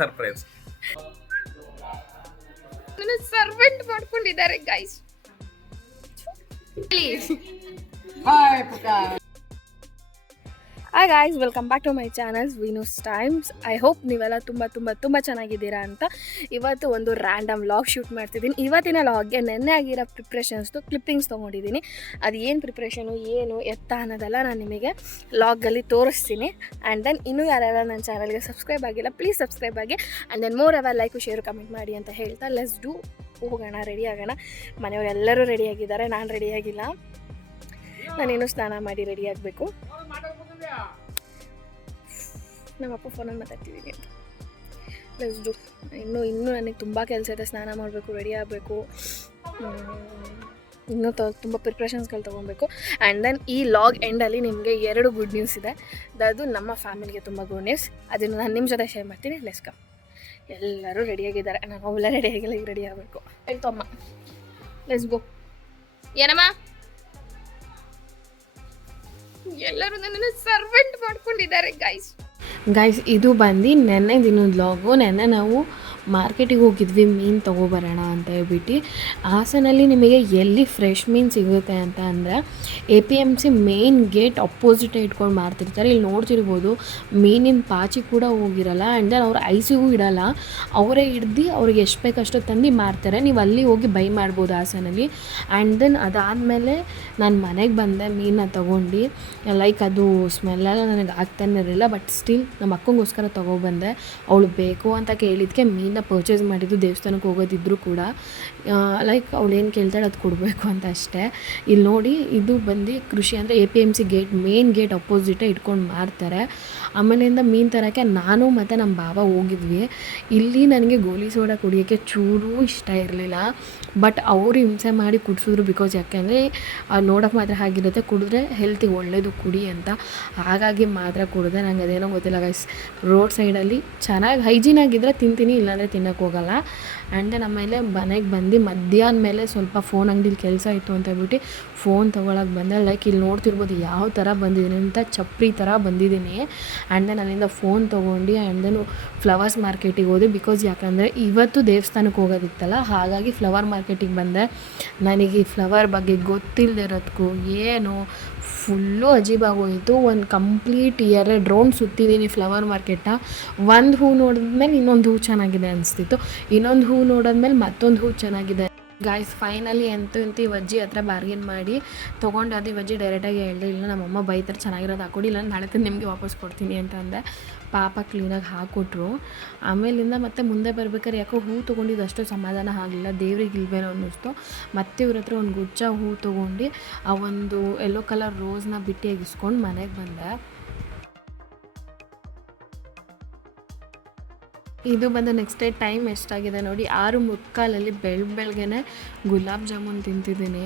Surprise. ನನ್ನ servant ಮಾಡ್ಕೊಂಡಿದ್ದಾರೆ guys. Hi guys, welcome back to my channels Vinu's times. I hope ನೀವೆಲ್ಲ ತುಂಬ ಚೆನ್ನಾಗಿದ್ದೀರಾ ಅಂತ. ಇವತ್ತು ಒಂದು ರ್ಯಾಂಡಮ್ ಲಾಗ್ ಶೂಟ್ ಮಾಡ್ತಿದ್ದೀನಿ. ಇವತ್ತಿನ ಲಾಗ್ಗೆ ನೆನ್ನೆ ಆಗಿರೋ ಪ್ರಿಪ್ರೇಷನ್ಸ್ದು ಕ್ಲಿಪ್ಪಿಂಗ್ಸ್ ತೊಗೊಂಡಿದ್ದೀನಿ. ಅದು ಏನು ಪ್ರಿಪ್ರೇಷನು ಏನು ಎತ್ತ ಅನ್ನೋದೆಲ್ಲ ನಾನು ನಿಮಗೆ ಲಾಗಲ್ಲಿ ತೋರಿಸ್ತೀನಿ. ಆ್ಯಂಡ್ ದೆನ್ ಇನ್ನೂ ಯಾರೆಲ್ಲ ನನ್ನ ಚಾನಲ್ಗೆ ಸಬ್ಸ್ಕ್ರೈಬ್ ಆಗಿಲ್ಲ, ಪ್ಲೀಸ್ ಸಬ್ಸ್ಕ್ರೈಬ್ ಆಗಿ. And then moreover like share comment ಮಾಡಿ ಅಂತ ಹೇಳ್ತಾ ಲೆಟ್ಸ್ ಡೂ. ಹೋಗೋಣ, ರೆಡಿ ಆಗೋಣ. ಮನೆಯವರೆಲ್ಲರೂ ರೆಡಿಯಾಗಿದ್ದಾರೆ, ನಾನು ರೆಡಿಯಾಗಿಲ್ಲ. ನಾನೇನು ಸ್ನಾನ ಮಾಡಿ ರೆಡಿ ಆಗಬೇಕು. ನಮ್ಮಪ್ಪ ಫೋನಲ್ಲಿ ಮಾತಾಡ್ತಿದ್ದೀನಿ ಅಂತ. Let's do. ಇನ್ನೂ ನನಗೆ ತುಂಬ ಕೆಲಸ ಇದೆ. ಸ್ನಾನ ಮಾಡಬೇಕು, ರೆಡಿ ಆಗಬೇಕು, ಇನ್ನೂ ತುಂಬ ಪ್ರಿಪ್ರೇಷನ್ಸ್ಗಳು ತೊಗೊಬೇಕು. ಆ್ಯಂಡ್ ದೆನ್ ಈ ಲಾಗ್ ಎಂಡಲ್ಲಿ ನಿಮಗೆ 2 ಗುಡ್ ನ್ಯೂಸ್ ಇದೆ. ಅದು ನಮ್ಮ ಫ್ಯಾಮಿಲಿಗೆ ತುಂಬ ಗುಡ್ ನ್ಯೂಸ್. ಅದನ್ನು ನಾನು ನಿಮ್ಮ ಜೊತೆ ಶೇರ್ ಮಾಡ್ತೀನಿ. Let's come. ಎಲ್ಲರೂ ರೆಡಿಯಾಗಿದ್ದಾರೆ, ನಾನು ಅವೆಲ್ಲ ರೆಡಿಯಾಗಿಲ್ಲ, ಈಗ ರೆಡಿ ಆಗಬೇಕು. ಹೇಳ್ತು ಅಮ್ಮ. Let's go. ಏನಮ್ಮ? ಎಲ್ಲರೂ ನನ್ನನ್ನು ಸರ್ವೆಂಟ್ ಮಾಡ್ಕೊಂಡಿದ್ದಾರೆ ಗೈಸ್. ಇದು ಬಂದು ನೆನ್ನೆ ದಿನದ ಲಾಗು. ನೆನ್ನೆ ನಾವು ಮಾರ್ಕೆಟಿಗೆ ಹೋಗಿದ್ವಿ ಮೀನು ತೊಗೊಬರೋಣ ಅಂತ ಹೇಳ್ಬಿಟ್ಟು. ಹಾಸನಲ್ಲಿ ನಿಮಗೆ ಎಲ್ಲಿ ಫ್ರೆಶ್ ಮೀನು ಸಿಗುತ್ತೆ ಅಂತ ಅಂದರೆ APMC ಮೇನ್ ಗೇಟ್ ಅಪೋಸಿಟ್ ಇಟ್ಕೊಂಡು ಮಾರ್ತಿರ್ತಾರೆ. ಇಲ್ಲಿ ನೋಡ್ತಿರ್ಬೋದು, ಮೀನಿನ ಪಾಚಿ ಕೂಡ ಹೋಗಿರಲ್ಲ. ಆ್ಯಂಡ್ ದೆನ್ ಅವ್ರು ಐಸಿಗೂ ಇಡಲ್ಲ, ಅವರೇ ಹಿಡ್ದು ಅವ್ರಿಗೆ ಎಷ್ಟು ಬೇಕಷ್ಟು ತಂದು ಮಾರ್ತಾರೆ. ನೀವು ಅಲ್ಲಿ ಹೋಗಿ ಬೈ ಮಾಡ್ಬೋದು ಹಾಸನಲ್ಲಿ. ಆ್ಯಂಡ್ ದೆನ್ ಅದಾದಮೇಲೆ ನಾನು ಮನೆಗೆ ಬಂದೆ ಮೀನನ್ನ ತೊಗೊಂಡು. ಲೈಕ್ ಅದು ಸ್ಮೆಲ್ಲೆಲ್ಲ ನನಗೆ ಆಗ್ತಾನೆ ಇರಲಿಲ್ಲ, ಬಟ್ ಸ್ಟಿಲ್ ನಮ್ಮ ಅಕ್ಕಂಗೋಸ್ಕರ ತೊಗೊಬಂದೆ. ಅವಳು ಬೇಕು ಅಂತ ಕೇಳಿದ್ದಕ್ಕೆ ಮೀನ ಪರ್ಚೇಸ್ ಮಾಡಿದ್ದು. ದೇವಸ್ಥಾನಕ್ಕೆ ಹೋಗೋದಿದ್ರು ಕೂಡ ಲೈಕ್ ಅವಳು ಏನು ಕೇಳ್ತಾಳೆ ಅದು ಕೊಡಬೇಕು ಅಂತ ಅಷ್ಟೇ. ಇಲ್ಲಿ ನೋಡಿ, ಇದು ಬಂದು ಕೃಷಿ ಅಂದರೆ APMC ಗೇಟ್ ಮೇನ್ ಗೇಟ್ ಅಪೋಸಿಟೇ ಇಟ್ಕೊಂಡು ಮಾರ್ತಾರೆ. ಆಮೇಲಿಂದ ಮೀನು ತರೋಕ್ಕೆ ನಾನು ಮತ್ತು ನಮ್ಮ ಬಾವ ಹೋಗಿದ್ವಿ. ಇಲ್ಲಿ ನನಗೆ ಗೋಲಿ ಸೋಡಾ ಕುಡಿಯೋಕ್ಕೆ ಚೂರು ಇಷ್ಟ ಇರಲಿಲ್ಲ, ಬಟ್ ಅವರು ಹಿಂಸೆ ಮಾಡಿ ಕುಡಿಸಿದ್ರು. ಬಿಕಾಸ್ ಯಾಕೆಂದರೆ ನೋಡೋಕೆ ಮಾತ್ರ ಹಾಗಿರುತ್ತೆ, ಕುಡಿದ್ರೆ ಹೆಲ್ತಿಗೆ ಒಳ್ಳೆಯದು ಕುಡಿ ಅಂತ. ಹಾಗಾಗಿ ಮಾತ್ರ ಕುಡಿದೆ. ನಂಗೆ ಅದೇನೋ ಗೊತ್ತಿಲ್ಲ ಗೈಸ್. ರೋಡ್ ಸೈಡಲ್ಲಿ ಚೆನ್ನಾಗಿ ಹೈಜೀನ್ ಆಗಿದ್ದರೆ ತಿಂತೀನಿ, ಇಲ್ಲಾಂದರೆ ತಿನ್ನೋಕ್ಕೆ ಹೋಗಲ್ಲ. ಆ್ಯಂಡ್ ದೆನ್ ಆಮೇಲೆ ಮನೆಗೆ ಬಂದು ಮಧ್ಯಾಹ್ನ ಮೇಲೆ ಸ್ವಲ್ಪ ಫೋನ್ ಅಂಗಡಿಲಿ ಕೆಲಸ ಇತ್ತು ಅಂತ ಹೇಳ್ಬಿಟ್ಟು ಫೋನ್ ತೊಗೊಳಕ್ಕೆ ಬಂದೆ. ಲೈಕ್ ಇಲ್ಲಿ ನೋಡ್ತಿರ್ಬೋದು ಯಾವ ಥರ ಬಂದಿದ್ದೀನಿ ಅಂತ, ಚಪ್ಪರಿ ಥರ ಬಂದಿದ್ದೀನಿ. ಆ್ಯಂಡ್ ದೆನ್ ಅಲ್ಲಿಂದ ಫೋನ್ ತೊಗೊಂಡು ಆ್ಯಂಡ್ ದೆನ್ ಫ್ಲವರ್ಸ್ ಮಾರ್ಕೆಟಿಗೆ ಹೋದೆ. ಬಿಕಾಸ್ ಯಾಕಂದರೆ ಇವತ್ತು ದೇವಸ್ಥಾನಕ್ಕೆ ಹೋಗೋದಿತ್ತಲ್ಲ, ಹಾಗಾಗಿ ಫ್ಲವರ್ ಮಾರ್ಕೆಟಿಗೆ ಬಂದೆ. ನನಗೆ ಈ ಫ್ಲವರ್ ಬಗ್ಗೆ ಗೊತ್ತಿಲ್ಲದೆ ಇರೋದಕ್ಕೂ ಏನು ಫುಲ್ಲು ಅಜೀಬಾಗೋಯಿತು. ಒಂದು ಕಂಪ್ಲೀಟ್ 2 ರೌಂಡ್ ಸುತ್ತಿದ್ದೀನಿ ಫ್ಲವರ್ ಮಾರ್ಕೆಟ್ನ. ಒಂದು ಹೂ ನೋಡಿದ್ಮೇಲೆ ಇನ್ನೊಂದು ಹೂ ಚೆನ್ನಾಗಿದೆ ಅನಿಸ್ತಿತ್ತು, ಇನ್ನೊಂದು ಹೂ ನೋಡಿದ್ಮೇಲೆ ಮತ್ತೊಂದು ಹೂ ಚೆನ್ನಾಗಿದೆ. ಗಾಯ್ಸ್ ಫೈನಲಿ ಇಂತೂ ಇವಜ್ಜಿ ಹತ್ರ ಬಾರ್ಗೇನ್ ಮಾಡಿ ತೊಗೊಂಡು. ಅದು ಇವಜ್ಜಿ ಡೈರೆಕ್ಟಾಗಿ ಹೇಳಿದೆ, ಇಲ್ಲ ನಮ್ಮಮ್ಮ ಬೈತಾರೆ ಚೆನ್ನಾಗಿರೋದು ಹಾಕ್ಕೊಡಿ, ಇಲ್ಲ ನಾಳೆ ತಂದು ನಿಮಗೆ ವಾಪಸ್ ಕೊಡ್ತೀನಿ ಅಂತ ಅಂದೆ. ಪಾಪ ಕ್ಲೀನಾಗಿ ಹಾಕ್ಕೊಟ್ರು. ಆಮೇಲಿಂದ ಮತ್ತೆ ಮುಂದೆ ಬರ್ಬೇಕಾದ್ರೆ ಯಾಕೋ ಹೂ ತೊಗೊಂಡಿದ್ದು ಅಷ್ಟು ಸಮಾಧಾನ ಆಗಲಿಲ್ಲ, ದೇವ್ರಿಗೆ ಇಲ್ವೇನೋ ಅನ್ನಿಸ್ತು. ಮತ್ತೆ ಇವ್ರ ಹತ್ರ ಒಂದು ಗುಚ್ಛ ಹೂ ತೊಗೊಂಡು ಆ ಒಂದು ಯೆಲ್ಲೋ ಕಲರ್ ರೋಸ್ನ ಬಿಟ್ಟಿಯಾಗಿ ಇಸ್ಕೊಂಡು ಮನೆಗೆ ಬಂದೆ. ಇದು ಬಂದು ನೆಕ್ಸ್ಟ್ ಡೇ ಟೈಮ್ ಎಷ್ಟಾಗಿದೆ ನೋಡಿ, 6:45 ಬೆಳಗ್ಗೆನೆ ಗುಲಾಬ್ ಜಾಮೂನ್ ತಿಂತಿದ್ದೀನಿ.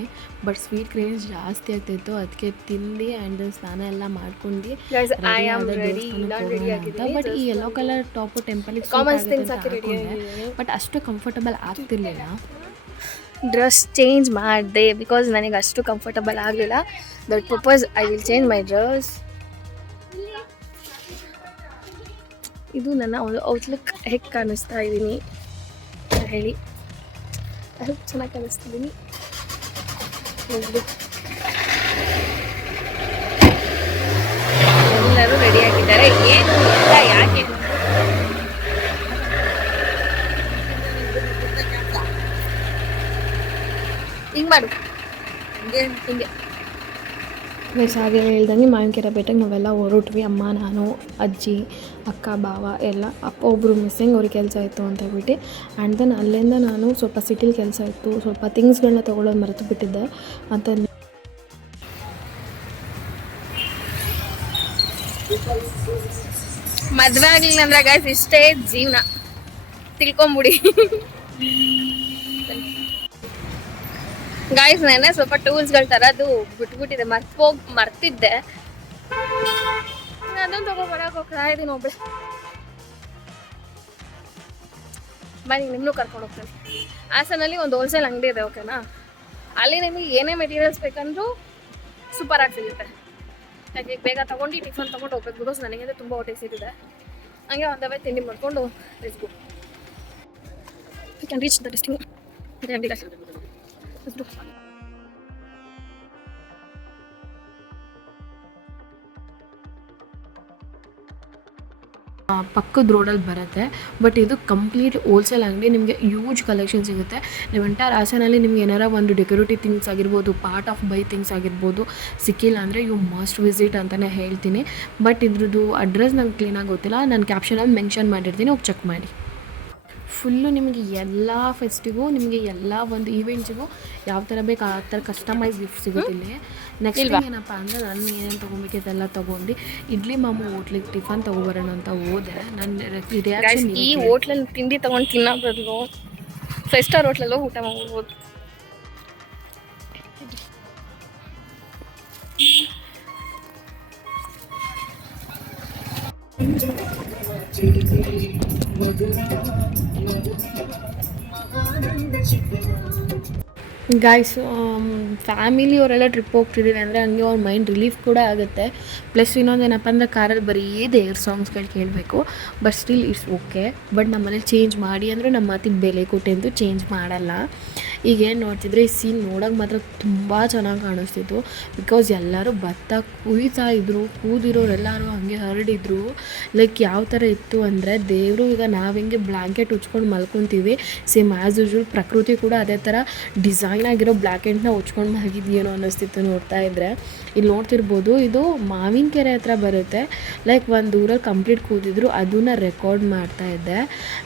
ಬಟ್ ಸ್ವೀಟ್ ಕ್ರೇವ್ಸ್ ಜಾಸ್ತಿ ಆಗ್ತಿತ್ತು, ಅದಕ್ಕೆ ತಿಂದು ಆ್ಯಂಡ್ ಸ್ನಾನ ಎಲ್ಲ ಮಾಡ್ಕೊಂಡು ಬಟ್ ಈ ಯೆಲ್ಲೋ ಕಲರ್ ಟಾಪು ಟೆಂಪಲಿಗೆ ಬಟ್ ಅಷ್ಟು ಕಂಫರ್ಟಬಲ್ ಆಗ್ತಿರ್ಲಿಲ್ಲ. ಡ್ರೆಸ್ ಚೇಂಜ್ ಮಾಡಿದೆ ಬಿಕಾಸ್ ನನಗೆ ಅಷ್ಟು ಕಂಫರ್ಟಬಲ್ ಆಗಲಿಲ್ಲ. That purpose I will change my dress. ಇದು ನನ್ನ ಔಟ್ಲುಕ್. ಹೇಗೆ ಕಾಣಿಸ್ತಾ ಇದ್ದೀನಿ ಹೇಳಿ? ಅದು ಚೆನ್ನಾಗಿ ಕಾಣಿಸ್ತಿದ್ದೀನಿ. ಎಲ್ಲರೂ ರೆಡಿಯಾಗಿದ್ದಾರೆ. ಏನು ಇಲ್ಲ, ಯಾಕೆ ಹಿಂಗೆ ಮಾಡು, ಹಿಂಗೆ ಗೈಸ್. ಹಾಗೆ ಹೇಳ್ದಂಗೆ ಮಾವಿನಕೆರೆ ಬೆಟ್ಟಕ್ಕೆ ನಾವೆಲ್ಲ ಹೊರಟ್ವಿ. ಅಮ್ಮ, ನಾನು, ಅಜ್ಜಿ, ಅಕ್ಕ, ಬಾವ ಎಲ್ಲ. ಅಪ್ಪ ಒಬ್ಬರು ಮಿಸ್ಸಿಂಗ್, ಅವ್ರಿಗೆ ಕೆಲಸ ಇತ್ತು ಅಂತ ಹೇಳ್ಬಿಟ್ಟು. ಆ್ಯಂಡ್ ದೆನ್ ಅಲ್ಲಿಂದ ನಾನು ಸ್ವಲ್ಪ ಸಿಟಿಲಿ ಕೆಲಸ ಇತ್ತು, ಸ್ವಲ್ಪ ಥಿಂಗ್ಸ್ಗಳನ್ನ ತೊಗೊಳೋದು ಮರೆತು ಬಿಟ್ಟಿದ್ದೆ ಅಂತ. ಮದುವೆ ಆಗಲಿಲ್ಲ ಅಂದ್ರೆ ಗೈಸ್ ಇಷ್ಟೇ ಜೀವನ, ತಿಳ್ಕೊಂಬಿಡಿ ಗಾಯ್ಸ್. ನೆನೆ ಸ್ವಲ್ಪ ಟೂಲ್ಸ್ಗಳ ತರದ್ದು ಬಿಟ್ಬಿಟ್ಟಿದೆ, ಮರ್ತಿದ್ದೆ. ಅದೊಂದು ತಗೊಬರಕ್ಕೆ ಹೋಗ್ತಾ ಇದ್ದೀನಿ ಒಬ್ಬಳೆ. ಬನ್ನಿ, ನಿಮ್ಮನ್ನೂ ಕರ್ಕೊಂಡು ಹೋಗ್ತೀನಿ. ಹಾಸನಲ್ಲಿ ಒಂದು ಹೋಲ್ಸೇಲ್ ಅಂಗಡಿ ಇದೆ, ಓಕೆನಾ? ಅಲ್ಲಿ ನಿಮಗೆ ಏನೇ ಮೆಟೀರಿಯಲ್ಸ್ ಬೇಕಂದ್ರೂ ಸೂಪರಾಗಿ ಸಿಗುತ್ತೆ. ಹಾಗೆ ಬೇಗ ತೊಗೊಂಡು ಟಿಫನ್ ತೊಗೊಂಡು ಹೋಗ್ಬೇಕು. ಬಿಕಾಸ್ ನನಗೆ ತುಂಬ ಹೊಟ್ಟೆ ಸಿಗುತ್ತೆ. ಹಂಗೆ ಒಂದವೇ ತಿಂಡಿ ಮಾಡ್ಕೊಂಡು let's go. We can reach the destination. Let's do. ಪಕ್ಕದ ರೋಡಲ್ಲಿ ಬರುತ್ತೆ. ಬಟ್ ಇದು ಕಂಪ್ಲೀಟ್ ಹೋಲ್ಸೇಲ್ ಅಂಗಡಿ. ನಿಮಗೆ ಯೂಜ್ ಕಲೆಕ್ಷನ್ ಸಿಗುತ್ತೆ. ನೀವು ಎಂಟೈರ್ ಹಾಸನಲ್ಲಿ ನಿಮ್ಗೆ ಏನಾರ ಒಂದು ಡೆಕೋರೇಟಿವ್ ಥಿಂಗ್ಸ್ ಆಗಿರ್ಬೋದು, ಪಾರ್ಟ್ ಆಫ್ ಬೈ ಥಿಂಗ್ಸ್ ಆಗಿರ್ಬೋದು ಸಿಕ್ಕಿಲ್ಲ ಅಂದರೆ ಯು ಮಸ್ಟ್ ವಿಸಿಟ್ ಅಂತಲೇ ಹೇಳ್ತೀನಿ. ಬಟ್ ಇದ್ರದ್ದು ಅಡ್ರೆಸ್ ನಂಗೆ ಕ್ಲೀನಾಗಿ ಗೊತ್ತಿಲ್ಲ, ನಾನು ಕ್ಯಾಪ್ಷನಲ್ಲಿ ಮೆನ್ಷನ್ ಮಾಡಿರ್ತೀನಿ, ಹೋಗಿ ಚೆಕ್ ಮಾಡಿ. ಫುಲ್ಲು ನಿಮಗೆ ಎಲ್ಲ ಫೆಸ್ಟಿಗೂ, ನಿಮಗೆ ಎಲ್ಲ ಒಂದು ಈವೆಂಟ್ಸಿಗೂ ಯಾವ ಥರ ಬೇಕು ಆ ಥರ ಕಸ್ಟಮೈಸ್ ಗಿಫ್ಟ್ ಸಿಗೋದಿಲ್ಲ. ನೆಕ್ಸ್ಟ್ ಏನಪ್ಪ ಅಂದರೆ ನಾನು ಏನೇನು ತೊಗೊಬೇಕಿದ್ದೆಲ್ಲ ತೊಗೊಂಡು ಇಡ್ಲಿ ಮಾಮು ಹೋಟ್ಲಿಗೆ ಟಿಫನ್ ತೊಗೊಬರೋಣ ಅಂತ ಹೋದೆ. ನನ್ನ ರಿಯಾಕ್ಷನ್ ಈ ಹೋಟ್ಲಲ್ಲಿ ತಿಂಡಿ ತೊಗೊಂಡು ತಿನ್ನೋ ಬದಲು 5 ಸ್ಟಾರ್ ಹೋಟ್ಲಲ್ಲೂ ಊಟ ಮಾಡ್ಬೋದು. ಗಾಯ್ಸ್, ಫ್ಯಾಮಿಲಿಯವರೆಲ್ಲ ಟ್ರಿಪ್ ಹೋಗ್ತಿದ್ದೀವಿ ಅಂದರೆ ಹಂಗೆ ಅವ್ರ ಮೈಂಡ್ ರಿಲೀಫ್ ಕೂಡ ಆಗುತ್ತೆ. ಪ್ಲಸ್ ಇನ್ನೊಂದೇನಪ್ಪ ಅಂದರೆ ಕಾರಲ್ಲಿ ಬರೀ ದೇವ್ರ ಸಾಂಗ್ಸ್ಗಳು ಕೇಳಬೇಕು. But still it's okay. But ನಮ್ಮನೇಲಿ ಚೇಂಜ್ ಮಾಡಿ ಅಂದರೆ ನಮ್ಮ ಮಾತಿಗೆ ಬೆಲೆ ಕೊಟ್ಟೆಂದು ಚೇಂಜ್ ಮಾಡಲ್ಲ. ಈಗೇನು ನೋಡ್ತಿದ್ರೆ ಈ ಸೀನ್ ನೋಡೋಕೆ ಮಾತ್ರ ತುಂಬ ಚೆನ್ನಾಗಿ ಕಾಣಿಸ್ತಿತ್ತು. ಬಿಕಾಸ್ ಎಲ್ಲರೂ ಭತ್ತ ಕುಯ್ತಾ ಇದ್ರು, ಕೂದಿರೋರೆಲ್ಲರೂ ಹಾಗೆ ಹರಡಿದ್ರು. ಲೈಕ್ ಯಾವ ಥರ ಇತ್ತು ಅಂದರೆ ದೇವರು ಈಗ ನಾವು ಹೆಂಗೆ ಬ್ಲ್ಯಾಂಕೆಟ್ ಉಚ್ಕೊಂಡು ಮಲ್ಕೊತೀವಿ, ಸೇಮ್ ಆ್ಯಸ್ ಯೂಶ್ವಲ್ ಪ್ರಕೃತಿ ಕೂಡ ಅದೇ ಥರ ಡಿಸೈನ್ ಆಗಿರೋ ಬ್ಲ್ಯಾಂಕೆಟ್ನ ಉಚ್ಕೊಂಡು ಮಲಗಿದ್ಯೇನೋ ಅನ್ನಿಸ್ತಿತ್ತು ನೋಡ್ತಾ ಇದ್ದರೆ. ಇಲ್ಲಿ ನೋಡ್ತಿರ್ಬೋದು, ಇದು ಮಾವಿನಕೆರೆ ಹತ್ರ ಬರುತ್ತೆ. ಲೈಕ್ ಒಂದು ಊರಲ್ಲಿ ಕಂಪ್ಲೀಟ್ ಕೂದಿದ್ರು, ಅದನ್ನು ರೆಕಾರ್ಡ್ ಮಾಡ್ತಾ ಇದ್ದೆ.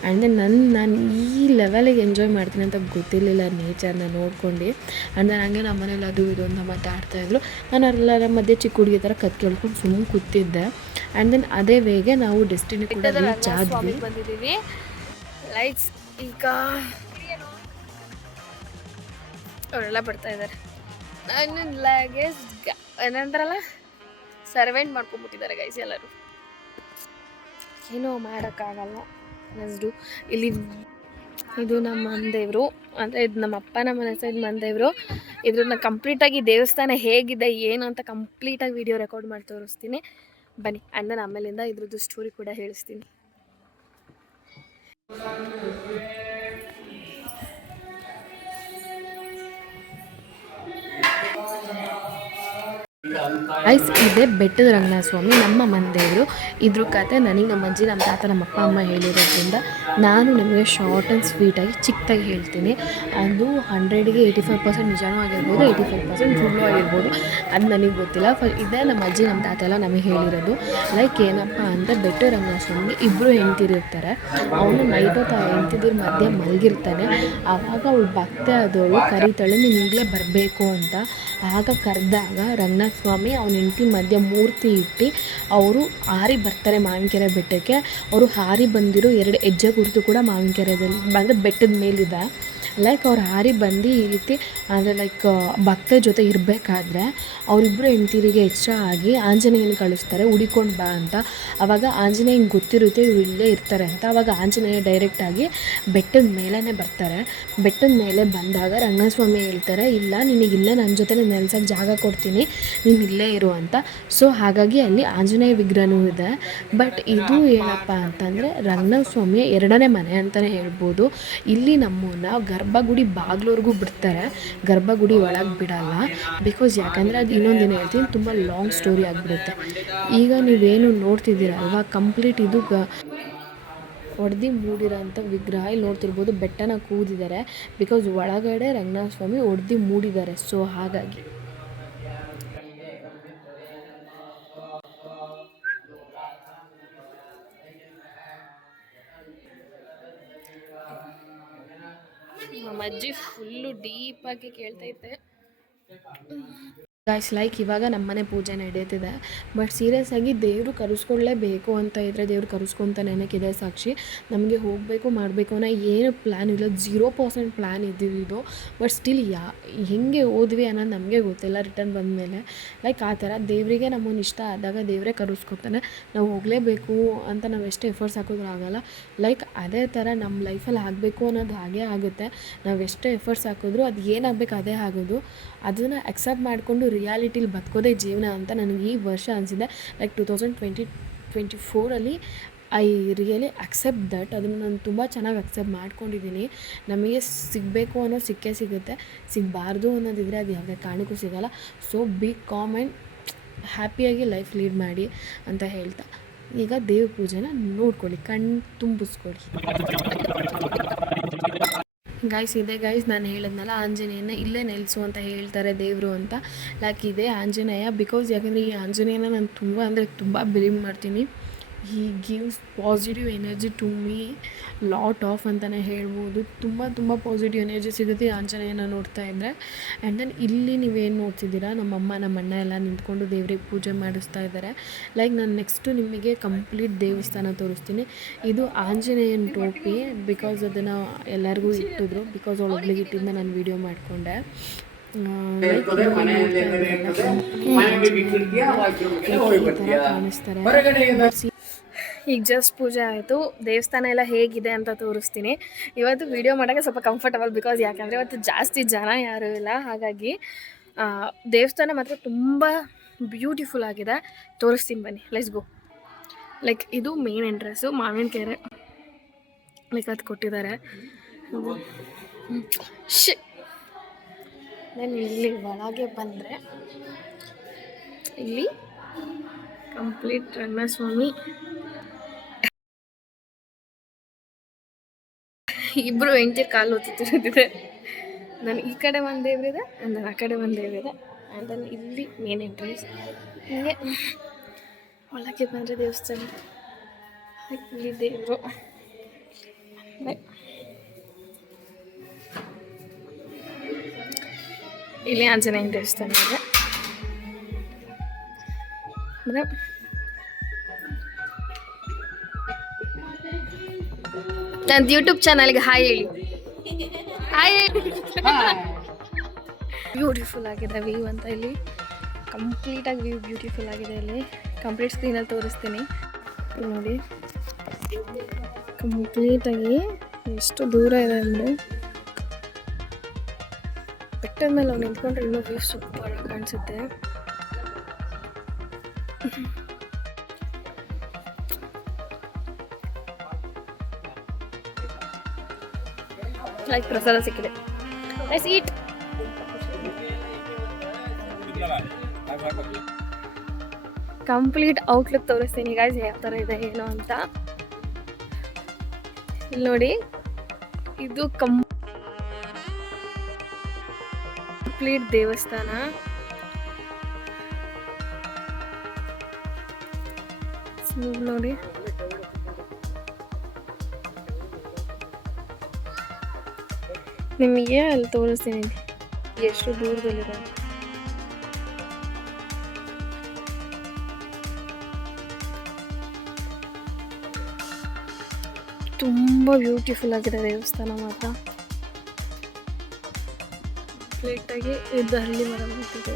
ಆ್ಯಂಡ್ ದೆನ್ ನಾನು ಈ ಲೆವೆಲಿಗೆ ಎಂಜಾಯ್ ಮಾಡ್ತೀನಿ ಅಂತ ಗೊತ್ತಿರಲಿಲ್ಲ ನೇಚರ್ನ ನೋಡ್ಕೊಂಡು. ಆ್ಯಂಡ್ ದೆನ್ ಹಂಗೆ ನಮ್ಮ ಮನೇಲಿ ಅದು ಇದು ಅಂತ ಮಾತಾಡ್ತಾಯಿದ್ರು. ನಾನು ಎಲ್ಲರ ಮಧ್ಯೆ ಚಿಕ್ಕ ಹುಡುಗಿ ಥರ ಕತ್ ಕೇಳ್ಕೊಂಡು ಸುಮ್ಮನೆ ಕೂತಿದ್ದೆ. ಆ್ಯಂಡ್ ದೆನ್ ಅದೇ ವೇಗೆ ನಾವು ಡೆಸ್ಟಿನಿ ಕೂಡ ರೀಚ್ ಆದ್ವಿ. ಬಂದಿದ್ದೀವಿ. ಲೈಟ್ಸ್ ಈಗ ಅವರೆಲ್ಲ ಬರ್ತಾ ಇದ್ದಾರೆ. ನನ್ನ ಲಗೇಜ್ ಏನಂತಾರಲ್ಲ ಸರ್ವೆಂಟ್ ಮಾಡ್ಕೊಂಡ್ಬಿಟ್ಟಿದ್ದಾರೆ ಗೈಸ್ ಎಲ್ಲರೂ. ಏನೋ ಮಾಡೋಕ್ಕಾಗಲ್ಲ. ನೆಕ್ಸ್ಟು ಇಲ್ಲಿ ಇದು ನಮ್ಮ ಮನೆದೇವರು, ಅಂದರೆ ಇದು ನಮ್ಮ ಅಪ್ಪನ ಮನೆ ಸೈಡ್ ಮನೆದೇವರು. ಇದ್ರನ್ನ ಕಂಪ್ಲೀಟಾಗಿ ದೇವಸ್ಥಾನ ಹೇಗಿದೆ ಏನು ಅಂತ ಕಂಪ್ಲೀಟಾಗಿ ವಿಡಿಯೋ ರೆಕಾರ್ಡ್ ಮಾಡಿ ತೋರಿಸ್ತೀನಿ ಬನ್ನಿ. ಆ್ಯಂಡ್ ನಾನು ಆಮೇಲಿಂದ ಇದ್ರದ್ದು ಸ್ಟೋರಿ ಕೂಡ ಹೇಳಿಸ್ತೀನಿ. ಐಸ್ ಇದೆ ಬೆಟ್ಟದ ರಂಗನಾಥ ಸ್ವಾಮಿ, ನಮ್ಮ ಮನೆದೇವರು. ಇದ್ರ ಕತೆ ನನಗೆ ನಮ್ಮ ಅಜ್ಜಿ, ನಮ್ಮ ತಾತ, ನಮ್ಮ ಅಪ್ಪ ಅಮ್ಮ ಹೇಳಿರೋದ್ರಿಂದ ನಾನು ನಿಮಗೆ ಶಾರ್ಟ್ ಆ್ಯಂಡ್ ಸ್ವೀಟಾಗಿ ಚಿಕ್ಕದಾಗಿ ಹೇಳ್ತೀನಿ. ಅದು 100ಗೆ 85% ನಿಜನೂ ಆಗಿರ್ಬೋದು, 85% ಸುಳ್ಳು ಆಗಿರ್ಬೋದು, ಅದು ನನಗೆ ಗೊತ್ತಿಲ್ಲ. ಇದೇ ನಮ್ಮ ಅಜ್ಜಿ, ನಮ್ಮ ತಾತ ಎಲ್ಲ ನಮಗೆ ಹೇಳಿರೋದು. ಲೈಕ್ ಏನಪ್ಪ ಅಂದರೆ ಬೆಟ್ಟದ ರಂಗನಾಥ ಸ್ವಾಮಿಗೆ ಇಬ್ಬರು ಹೆಂಡ್ತಿರಿರ್ತಾರೆ. ಅವನು ನೈಟ್ ಹೊತ್ತು ಹೆಂಡ್ತಿದ್ರ ಮಧ್ಯೆ ಮಲಗಿರ್ತಾನೆ. ಆವಾಗ ಅವಳು ಭಕ್ತೆ ಆದವಳು ಕರಿತಾಳೆ, ನೀನು ಈಗಲೇ ಬರಬೇಕು ಅಂತ. ಆಗ ಕರೆದಾಗ ರಂಗನಾಥ ಸ್ವಾಮಿ ಅವನ ಹೆಂಡತಿ ಮಧ್ಯೆ ಮೂರ್ತಿ ಇಟ್ಟು ಅವರು ಹಾರಿ ಬರ್ತಾರೆ ಮಾವಿನಕೆರೆ ಬೆಟ್ಟಕ್ಕೆ. ಅವರು ಹಾರಿ ಬಂದಿರೋ 2 ಹೆಜ್ಜೆ ಗುರುತು ಕೂಡ ಮಾವಿನಕೆರೆದಲ್ಲಿ ಅಂದರೆ ಬೆಟ್ಟದ ಮೇಲಿದೆ. ಲೈಕ್ ಅವ್ರು ಹಾರಿ ಬಂದು ಈ ರೀತಿ ಅಂದರೆ ಲೈಕ್ ಭಕ್ತರ ಜೊತೆ ಇರಬೇಕಾದ್ರೆ ಅವರಿಬ್ಬರು ಹೆಂಡ್ತಿರಿಗೆ ಎಚ್ಚರ ಆಗಿ ಆಂಜನೇಯನ ಕಳಿಸ್ತಾರೆ, ಹುಡಿಕೊಂಡು ಬಾ ಅಂತ. ಆವಾಗ ಆಂಜನೇಯಂಗೆ ಗೊತ್ತಿರುತ್ತೆ ಇವ್ರು ಇಲ್ಲೇ ಇರ್ತಾರೆ ಅಂತ. ಆವಾಗ ಆಂಜನೇಯ ಡೈರೆಕ್ಟಾಗಿ ಬೆಟ್ಟದ ಮೇಲೇ ಬರ್ತಾರೆ. ಬೆಟ್ಟದ ಮೇಲೆ ಬಂದಾಗ ರಂಗಸ್ವಾಮಿ ಹೇಳ್ತಾರೆ, ಇಲ್ಲ ನಿನಗಿಲ್ಲೇ ನನ್ನ ಜೊತೆ ನೆಲೆಸೋಕ್ಕೆ ಜಾಗ ಕೊಡ್ತೀನಿ, ನೀನು ಇಲ್ಲೇ ಇರು ಅಂತ. ಸೊ ಹಾಗಾಗಿ ಅಲ್ಲಿ ಆಂಜನೇಯ ವಿಗ್ರಹನೂ ಇದೆ. ಬಟ್ ಇದು ಏನಪ್ಪ ಅಂತಂದರೆ ರಂಗನಾಥ ಸ್ವಾಮಿಯ 2ನೇ ಮನೆ ಅಂತಲೇ ಹೇಳ್ಬೋದು. ಇಲ್ಲಿ ನಮ್ಮನ್ನ ಗರ್ಭಗುಡಿ ಬಾಗಿಲವರೆಗೂ ಬಿಡ್ತಾರೆ, ಗರ್ಭಗುಡಿ ಒಳಗೆ ಬಿಡಲ್ಲ. ಬಿಕಾಸ್ ಯಾಕಂದರೆ ಅದು ಇನ್ನೊಂದಿನ ಹೇಳ್ತೀನಿ, ತುಂಬ ಲಾಂಗ್ ಸ್ಟೋರಿ ಆಗಿಬಿಡುತ್ತೆ. ಈಗ ನೀವೇನು ನೋಡ್ತಿದ್ದೀರಲ್ವ, ಕಂಪ್ಲೀಟ್ ಇದು ಹೊಡೆದು ಮೂಡಿರೋಂಥ ವಿಗ್ರಹ. ಇಲ್ಲಿ ನೋಡ್ತಿರ್ಬೋದು ಬೆಟ್ಟನ ಕೂದಿದ್ದಾರೆ. ಬಿಕಾಸ್ ಒಳಗಡೆ ರಂಗನಾಥ ಸ್ವಾಮಿ ಹೊಡೆದು ಮೂಡಿದ್ದಾರೆ. ಸೊ ಹಾಗಾಗಿ ನಮ್ಮ ಅಜ್ಜಿ ಫುಲ್ಲು ಡೀಪಾಗಿ ಕೇಳ್ತೈತೆ. ಗಾಯ್ಸ್, ಲೈಕ್ ಇವಾಗ ನಮ್ಮನೆ ಪೂಜೆ ನಡೀತಿದೆ. ಬಟ್ ಸೀರಿಯಸ್ ಆಗಿ ದೇವರು ಕರೆಸ್ಕೊಳ್ಳೇಬೇಕು ಅಂತ ಇದ್ದರೆ ದೇವ್ರು ಕರೆಸ್ಕೊತಾನೆ ಅನ್ನೋಕ್ಕಿದೆ ಸಾಕ್ಷಿ. ನಮಗೆ ಹೋಗಬೇಕು ಮಾಡಬೇಕು ಅನ್ನೋ ಏನು ಪ್ಲ್ಯಾನ್ ಇಲ್ಲ, 0% ಪ್ಲ್ಯಾನ್ ಇದ್ದಿದ್ದು. ಬಟ್ ಸ್ಟಿಲ್ ಹೆಂಗೆ ಹೋದ್ವಿ ಅನ್ನೋದು ನಮಗೆ ಗೊತ್ತಿಲ್ಲ ರಿಟರ್ನ್ ಬಂದಮೇಲೆ. ಲೈಕ್ ಆ ಥರ ದೇವರಿಗೆ ನಮ್ಮನ್ನು ಇಷ್ಟ ಆದಾಗ ದೇವರೇ ಕರೆಸ್ಕೊತಾನೆ. ನಾವು ಹೋಗಲೇಬೇಕು ಅಂತ ನಾವು ಎಷ್ಟು ಎಫರ್ಟ್ಸ್ ಹಾಕಿದ್ರೂ ಆಗೋಲ್ಲ. ಲೈಕ್ ಅದೇ ಥರ ನಮ್ಮ ಲೈಫಲ್ಲಿ ಆಗಬೇಕು ಅನ್ನೋದು ಹಾಗೇ ಆಗುತ್ತೆ. ನಾವು ಎಷ್ಟು ಎಫರ್ಟ್ಸ್ ಹಾಕಿದ್ರೂ ಅದು ಏನಾಗಬೇಕು ಅದೇ ಆಗೋದು. ಅದನ್ನು ಅಕ್ಸೆಪ್ಟ್ ಮಾಡಿಕೊಂಡು ರಿಯಾಲಿಟಿಲಿ ಬದುಕೋದೇ ಜೀವನ ಅಂತ ನನಗೆ ಈ ವರ್ಷ ಅನಿಸಿದೆ. Like 2024 I really accept that. ಅದನ್ನು ನಾನು ತುಂಬ ಚೆನ್ನಾಗಿ ಅಕ್ಸೆಪ್ಟ್ ಮಾಡ್ಕೊಂಡಿದ್ದೀನಿ. ನಮಗೆ ಸಿಗಬೇಕು ಅನ್ನೋ ಸಿಕ್ಕೇ ಸಿಗುತ್ತೆ, ಸಿಗಬಾರ್ದು ಅನ್ನೋದಿದ್ರೆ ಅದು ಯಾವುದೇ ಕಾರಣಕ್ಕೂ ಸಿಗೋಲ್ಲ. ಸೊ ಬಿ ಕಾಮ್ ಆ್ಯಂಡ್ ಹ್ಯಾಪಿಯಾಗಿ ಲೈಫ್ ಲೀಡ್ ಮಾಡಿ ಅಂತ ಹೇಳ್ತಾ, ಈಗ ದೇವ್ರ ಪೂಜೆನ ನೋಡ್ಕೊಳ್ಳಿ, ಕಣ್ಣು ತುಂಬಿಸ್ಕೊಳ್ಳಿ. ಗೈಸ್ ಇದೆ ಗೈಸ್, ನಾನು ಹೇಳಿದ್ನಲ್ಲ ಆಂಜನೇಯನ ಇಲ್ಲೇ ನೆಲೆಸು ಅಂತ ಹೇಳ್ತಾರೆ ದೇವರು ಅಂತ. ಲೈಕ್ ಇದೆ ಆಂಜನೇಯ, ಬಿಕಾಸ್ ಯಾಕಂದರೆ ಈ ಆಂಜನೇಯನ ನಾನು ತುಂಬ ಅಂದರೆ ತುಂಬ ಬಿಲೀವ್ ಮಾಡ್ತೀನಿ. He gives positive energy to me lot of ಅಂತಲೇ ಹೇಳ್ಬೋದು. ತುಂಬ ಪಾಸಿಟಿವ್ ಎನರ್ಜಿ ಸಿಗುತ್ತೆ ಈ ಆಂಜನೇಯನ ನೋಡ್ತಾ ಇದ್ದರೆ. ಆ್ಯಂಡ್ ದೆನ್ ಇಲ್ಲಿ ನೀವೇನು ನೋಡ್ತಿದ್ದೀರಾ, ನಮ್ಮಮ್ಮ ನಮ್ಮಣ್ಣ ಎಲ್ಲ ನಿಂತ್ಕೊಂಡು ದೇವ್ರಿಗೆ ಪೂಜೆ ಮಾಡಿಸ್ತಾ ಇದ್ದಾರೆ. ಲೈಕ್ ನಾನು ನೆಕ್ಸ್ಟು ನಿಮಗೆ ಕಂಪ್ಲೀಟ್ ದೇವಸ್ಥಾನ ತೋರಿಸ್ತೀನಿ. ಇದು ಆಂಜನೇಯನ ಟೋಪಿ, ಬಿಕಾಸ್ ಅದನ್ನು ಎಲ್ಲರಿಗೂ ಇಟ್ಟಿದ್ರು, ಬಿಕಾಸ್ ಒಬ್ಬಳಿಗೆ ಇಟ್ಟಿದ್ದ ನಾನು ವೀಡಿಯೋ ಮಾಡಿಕೊಂಡೆ. ಕಾಣಿಸ್ತಾರೆ. ಈಗ ಜಸ್ಟ್ ಪೂಜೆ ಆಯಿತು, ದೇವಸ್ಥಾನ ಎಲ್ಲ ಹೇಗಿದೆ ಅಂತ ತೋರಿಸ್ತೀನಿ. ಇವತ್ತು ವೀಡಿಯೋ ಮಾಡೋಕ್ಕೆ ಸ್ವಲ್ಪ ಕಂಫರ್ಟಬಲ್, ಬಿಕಾಸ್ ಯಾಕಂದರೆ ಇವತ್ತು ಜಾಸ್ತಿ ಜನ ಯಾರೂ ಇಲ್ಲ, ಹಾಗಾಗಿ ದೇವಸ್ಥಾನ ಮಾತ್ರ ತುಂಬ ಬ್ಯೂಟಿಫುಲ್ ಆಗಿದೆ. ತೋರಿಸ್ತೀನಿ ಬನ್ನಿ, ಲೆಟ್ಸ್ ಗೋ. ಲೈಕ್ ಇದು ಮೇನ್ ಎಂಟ್ರೆನ್ಸು, ಮಾವಿನ ಕೆರೆ ಲೈಕ್ ಅದು ಕೊಟ್ಟಿದ್ದಾರೆ. ನಾನು ಇಲ್ಲಿ ಒಳಗೆ ಬಂದರೆ ಇಲ್ಲಿ ಕಂಪ್ಲೀಟ್ ರಂಗಸ್ವಾಮಿ ಇಬ್ಬರು ಹೆಂಡತಿ ಕಾಲು ಹೊತ್ತಿರ್ತಿದೆ. ನಾನು ಈ ಕಡೆ ಒಂದು ದೇವರಿದೆ, ನಾನು ಆ ಕಡೆ ಒಂದು ದೇವರಿದೆ. ಆ್ಯಂಡ್ ದೆನ್ ಇಲ್ಲಿ ಮೇನ್ ಎಂಟ್ರೆನ್ಸ್. ಹೀಗೆ ಒಳಗೆ ಬಂದರೆ ದೇವಸ್ಥಾನ, ಇಲ್ಲಿ ದೇವರು, ಇಲ್ಲಿ ಆಂಜನೇಯನ ದೇವಸ್ಥಾನ ಇದೆ. ಅಂದರೆ ನನ್ನ ಯೂಟ್ಯೂಬ್ ಚಾನಲ್ಗೆ ಹಾಯ್ ಹೇಳಿ, ಹಾಯ್ ಹೇಳಿ. ಬ್ಯೂಟಿಫುಲ್ ಆಗಿದೆ ವ್ಯೂ ಅಂತ, ಇಲ್ಲಿ ಕಂಪ್ಲೀಟಾಗಿ ವ್ಯೂ ಬ್ಯೂಟಿಫುಲ್ ಆಗಿದೆ. ಇಲ್ಲಿ ಕಂಪ್ಲೀಟ್ ಸ್ಕ್ರೀನಲ್ಲಿ ತೋರಿಸ್ತೀನಿ ನೋಡಿ. ಕಂಪ್ಲೀಟಾಗಿ ಎಷ್ಟು ದೂರ ಇದೆ ಅಂದರೆ ಬೆಟ್ಟದ ಮೇಲೆ ಅವ್ನು ನಿಂತ್ಕೊಂಡ್ರೆ ಇನ್ನೂ ವ್ಯೂ ಸೂಪರ್ ಕಾಣಿಸುತ್ತೆ. ಲೈಕ್ ಪ್ರಸಾದ ಸಿಕ್ಕಿದೆ, ಲೆಟ್ಸ್ ಈಟ್. ಕಂಪ್ಲೀಟ್ ಔಟ್ಲುಕ್ ತೋರಿಸ್ತೀನಿ ಗೈಸ್, ಯಾವ ಥರ ಇದೆ ಏನು ಅಂತ. ಇಲ್ಲಿ ನೋಡಿ, ಇದು ಕಂಪ್ಲೀಟ್ ದೇವಸ್ಥಾನ. ನೋಡಿ ನಿಮಗೆ ಅಲ್ಲಿ ತೋರಿಸ್ತೀನಿ ಎಷ್ಟು ದೂರದಲ್ಲಿದೆ. ತುಂಬ ಬ್ಯೂಟಿಫುಲ್ ಆಗಿದೆ ದೇವಸ್ಥಾನ ಮಾತ್ರ. ಕಂಪ್ಲೀಟಾಗಿ ಇದು ಹಳ್ಳಿ ಮರ ನಿಂತಿದೆ.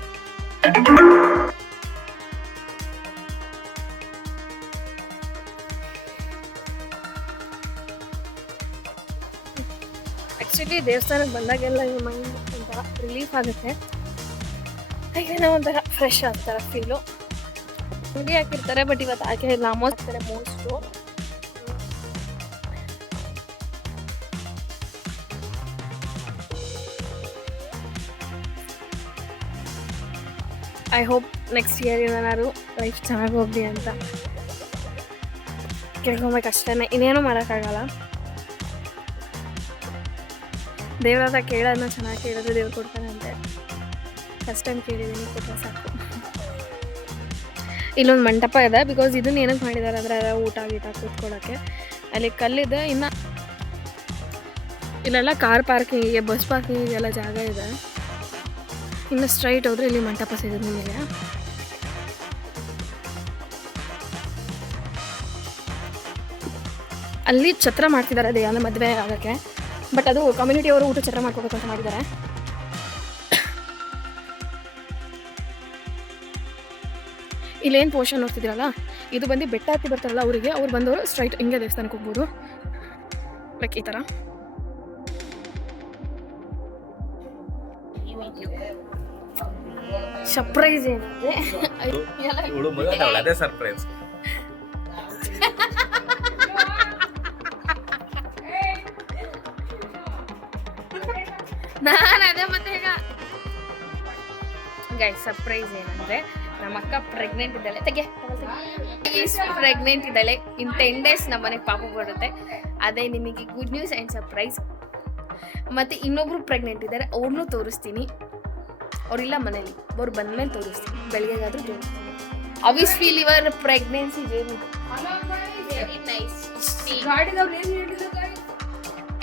ಆ್ಯಕ್ಚುಲಿ ದೇವಸ್ಥಾನಕ್ಕೆ ಬಂದಾಗೆಲ್ಲ ಈ ಮೈಂಡ್ ಒಂಥರ ರಿಲೀಫ್ ಆಗುತ್ತೆ, ಹಾಗೇನೋ ಒಂಥರ ಫ್ರೆಶ್ ಆಗ್ತಾರೆ ಫೀಲು. ಹುಡಿ ಹಾಕಿರ್ತಾರೆ, ಬಟ್ ಇವತ್ತು ಹಾಕಿ ಇಲ್ಲ ಮೋಸ್ತಾರೆ ಮೋಸ್ಟು. ಐ ಹೋಪ್ ನೆಕ್ಸ್ಟ್ ಇಯರ್ ಏನಾದ್ರು ಲೈಫ್ ಚೆನ್ನಾಗಿ ಹೋಗಲಿ ಅಂತ ಕೇಳ್ಕೊಬೇಕಷ್ಟೇ, ಇನ್ನೇನು ಮಾಡೋಕ್ಕಾಗಲ್ಲ. ದೇವರಾದ ಕೇಳೋದನ್ನ ಚೆನ್ನಾಗಿ ಕೇಳಿದ್ರೆ ದೇವ್ರು ಕೊಡ್ತಾನಂತೆ. ಫಸ್ಟ್ ಟೈಮ್ ಕೇಳಿದ್ದೀನಿ, ಕೊಟ್ಟರೆ ಸಾಕು. ಇಲ್ಲೊಂದು ಮಂಟಪ ಇದೆ, ಬಿಕಾಸ್ ಇದನ್ನ ಏನಕ್ಕೆ ಮಾಡಿದ್ದಾರೆ ಅಂದರೆ ಊಟ ಗೀಟ ಕೂತ್ಕೊಳ್ಳೋಕ್ಕೆ. ಅಲ್ಲಿ ಕಲ್ಲಿದೆ. ಇನ್ನು ಇಲ್ಲೆಲ್ಲ ಕಾರ್ ಪಾರ್ಕಿಂಗಿಗೆ, ಬಸ್ ಪಾರ್ಕಿಂಗಿಗೆಲ್ಲ ಜಾಗ ಇದೆ. ಇನ್ನು ಸ್ಟ್ರೈಟ್ ಹೋದರೆ ಇಲ್ಲಿ ಮಂಟಪ ಸಿಗುತ್ತೆ ನಿಮಗೆ. ಅಲ್ಲಿ ಛತ್ರ ಮಾಡ್ತಿದ್ದಾರೆ ಅದೇ ಅಂದರೆ ಮದುವೆ ಆಗೋಕ್ಕೆ, ಬಟ್ ಅದು ಕಮ್ಯುನಿಟಿಯವರು ಊಟ ಛತ್ರ ಮಾಡ್ಕೋಬೇಕು ಅಂತ ಮಾಡಿದ್ದಾರೆ. ಇಲ್ಲೇನು ಪೋರ್ಷನ್ ನೋಡ್ತಿದ್ದೀರಲ್ಲ, ಇದು ಬಂದು ಬೆಟ್ಟ ಹತ್ತಿ ಬರ್ತಾರಲ್ಲ ಅವರಿಗೆ, ಅವ್ರು ಬಂದವರು ಸ್ಟ್ರೈಟ್ ಹಿಂಗೆ ದೇವಸ್ಥಾನಕ್ಕೆ ಹೋಗ್ಬೋದು. ಲೈಕ್ ಈ ಥರ ಸರ್ಪ್ರೈಸ್ ಏನಿದೆ ನಾನು ಅದೇ ಮತ್ತೆ ಈಗ ಗೈಸ್ ಸರ್ಪ್ರೈಸ್ ಏನಂದರೆ ನಮ್ಮ ಅಕ್ಕ ಪ್ರೆಗ್ನೆಂಟ್ ಇದ್ದಾಳೆ ಪ್ರೆಗ್ನೆಂಟ್ ಇದ್ದಾಳೆ ಇನ್ 10 days ನಮ್ಮ ಮನೆಗೆ ಪಾಪು ಬರುತ್ತೆ. ಅದೇ ನಿಮಗೆ ಗುಡ್ ನ್ಯೂಸ್ ಆ್ಯಂಡ್ ಸರ್ಪ್ರೈಸ್. ಮತ್ತು ಇನ್ನೊಬ್ರು ಪ್ರೆಗ್ನೆಂಟ್ ಇದ್ದಾರೆ, ಅವ್ರನ್ನೂ ತೋರಿಸ್ತೀನಿ. ಅವರಿಲ್ಲ ಮನೇಲಿ, ಅವ್ರು ಬಂದಮೇಲೆ ತೋರಿಸ್ತೀನಿ, ಬೆಳಗ್ಗೆಗಾದ್ರೂ ತೋರಿಸ್ತೀನಿ. How is feel your pregnancy journey. Very nice.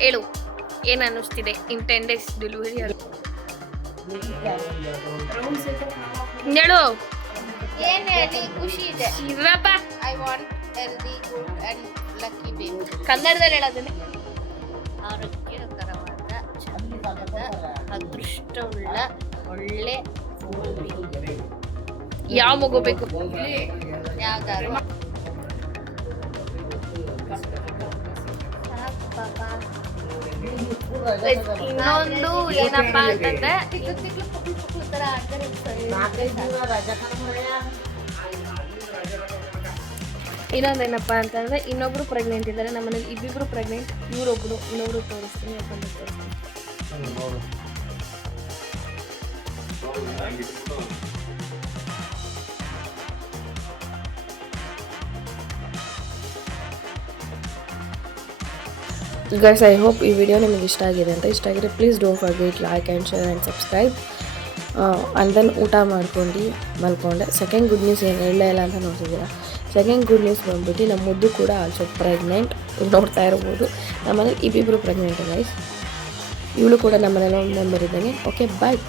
ಹೇಳು ಏನು ಅನ್ನಿಸ್ತಿದೆ ಇನ್ 10 days ಡೆಲಿವರಿ? ಹೇಳು ಏನು ಹೇಳಿ, ಖುಷಿ ಇದೆ. ಇರಪ್ಪ. I want healthy good and lucky baby. ಕನ್ನಡದಲ್ಲಿ ಹೇಳೋದನ್ನೇ. ಆರೋಗ್ಯಕರವಾದ ಚಂದದ ಅದೃಷ್ಟವುಳ್ಳ ಒಳ್ಳೆ ಯಾವ ಮಗು ಬೇಕು? ಯಾವ್ದಾದ್ರು ಇನ್ನೊಂದು ಏನಪ್ಪಾ ಅಂತಂದ್ರೆ ಇನ್ನೊಂದೇನಪ್ಪ ಅಂತಂದ್ರೆ ಇನ್ನೊಬ್ರು ಪ್ರೆಗ್ನೆಂಟ್ ಇದ್ದಾರೆ ನಮ್ಮ ಮನೇಲಿ, ಇಬ್ಬಿಬ್ರು ಪ್ರೆಗ್ನೆಂಟ್. ಇವರೊಬ್ರು ಇನ್ನೊಬ್ರು ತೋರಿಸ್ತೀನಿ, ಒಬ್ಬಂದು ತೋರಿಸ್ತೀನಿ. ಗೈಸ್ ಐ ಹೋಪ್ ಈ ವಿಡಿಯೋ ನಿಮಗೆ ಇಷ್ಟ ಆಗಿದೆ ಅಂತ. ಇಷ್ಟ ಆಗಿದೆ please don't forget like and share and subscribe. And then ಊಟ ಮಾಡ್ಕೊಂಡು ಮಲ್ಕೊಂಡೆ. ಸೆಕೆಂಡ್ ಗುಡ್ ನ್ಯೂಸ್ ಏನು ಹೇಳಲೇ ಇಲ್ಲ ಅಂತ ನೋಡ್ತಿದ್ದೀರಾ. ಸೆಕೆಂಡ್ ಗುಡ್ ನ್ಯೂಸ್ ಬಂದ್ಬಿಟ್ಟು ನಮ್ಮ ಮುದ್ದು ಕೂಡ ಆಲ್ಸೋ ಪ್ರೆಗ್ನೆಂಟ್. ನೋಡ್ತಾ ಇರ್ಬೋದು ನಮ್ಮನೇಲಿ ಇಬ್ಬಿಬ್ರು ಪ್ರೆಗ್ನೆಂಟ್ ಗೈಸ್. ಇವಳು ಕೂಡ ನಮ್ಮನೇಲಿ ಒಂದು ಮೆಂಬರ್ ಇದ್ದಾನೆ. ಓಕೆ ಬಾಯ್.